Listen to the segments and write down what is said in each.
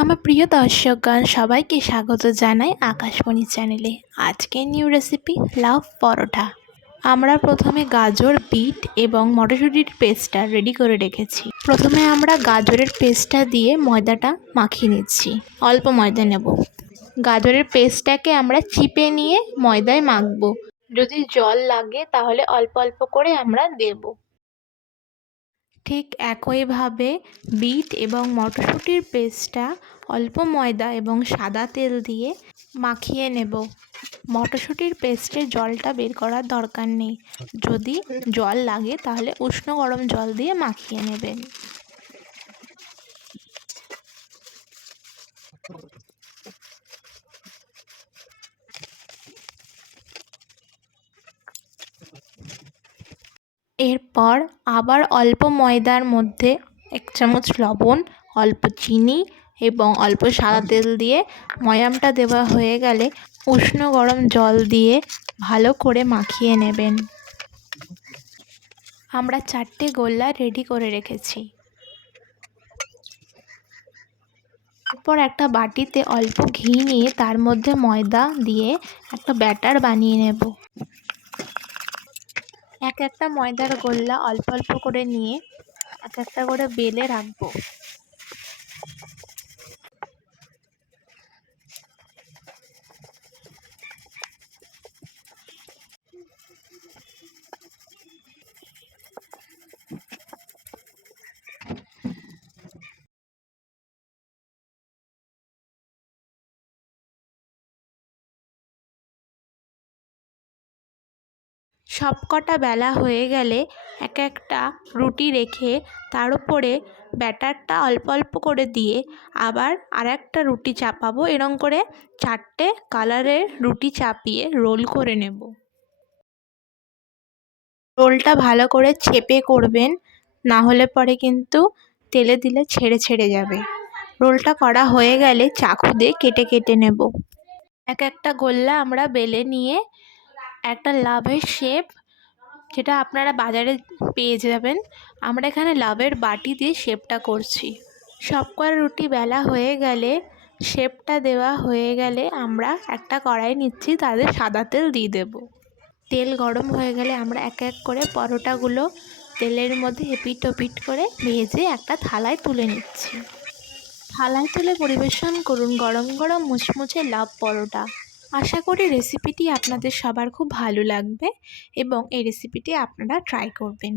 আমার প্রিয় দর্শকগণ সবাইকে স্বাগত জানাই আকাশমণি চ্যানেলে। আজকের নিউ রেসিপি লাউ পরোটা। আমরা প্রথমে গাজর, বিট এবং মটরশুঁটির পেস্টটা রেডি করে রেখেছি। প্রথমে আমরা গাজরের পেস্টটা দিয়ে ময়দাটা মাখিয়ে নিচ্ছি। অল্প ময়দা নেব। গাজরের পেস্টটাকে আমরা চিপে নিয়ে ময়দায় মাখবো। যদি জল লাগে তাহলে অল্প অল্প করে আমরা দেব। ঠিক একইভাবে বিট এবং মটরশুঁটির পেস্টটা অল্প ময়দা এবং সাদা তেল দিয়ে মাখিয়ে নেব। মটরশুঁটির পেস্টের জলটা বের করার দরকার নেই। যদি জল লাগে তাহলে উষ্ণ গরম জল দিয়ে মাখিয়ে নেবেন। এরপর আবার অল্প ময়দার মধ্যে 1 চামচ লবণ, অল্প চিনি এবং অল্প সাদা তেল দিয়ে ময়ামটা দেওয়া হয়ে গেলে উষ্ণ গরম জল দিয়ে ভালো করে মাখিয়ে নেবেন। আমরা 4টে গোল্লা রেডি করে রেখেছি। এরপর একটা বাটিতে অল্প ঘি নিয়ে তার মধ্যে ময়দা দিয়ে একটা ব্যাটার বানিয়ে নেব। একটা ময়দার গোল্লা অল্প অল্প করে নিয়ে একটা করে বেলে রাখবো। সবকটা বেলা হয়ে গেলে একটা রুটি রেখে তার উপরে ব্যাটারটা অল্প অল্প করে দিয়ে আবার আরেকটা রুটি চাপাবো। এরকম করে 4টে কালারের রুটি চাপিয়ে রোল করে নেব। রোলটা ভালো করে চেপে করবেন, না হলে পরে কিন্তু তেলে দিলে ছেড়ে ছেড়ে যাবে। রোলটা করা হয়ে গেলে চাকু দিয়ে কেটে কেটে নেব। একটা গোল্লা আমরা বেলে নিয়ে একটা লাভের শেপ, যেটা আপনারা বাজারে পেয়ে যাবেন, আমরা এখানে লাভের বাটি দিয়ে শেপটা করছি। সবকটা রুটি বেলা হয়ে গেলে শেপটা দেওয়া হয়ে গেলে আমরা একটা কড়াই নিচ্ছি, তাতে সাদা তেল দিয়ে দেব। তেল গরম হয়ে গেলে আমরা এক এক করে পরোটাগুলো তেলের মধ্যে এপিট ওপিট করে ভেজে একটা থালায় তুলে নিচ্ছি। থালায় তুলে পরিবেশন করুন গরম গরম মুচমুচে লাউ পরোটা। আশা করি রেসিপিটি আপনাদের সবার খুব ভালো লাগবে এবং এই রেসিপিটি আপনারা ট্রাই করবেন।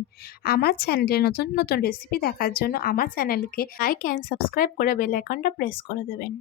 আমার চ্যানেলে নতুন নতুন রেসিপি দেখার জন্য আমার চ্যানেলকে লাইক অ্যান্ড সাবস্ক্রাইব করে বেল আইকনটা প্রেস করে দেবেন।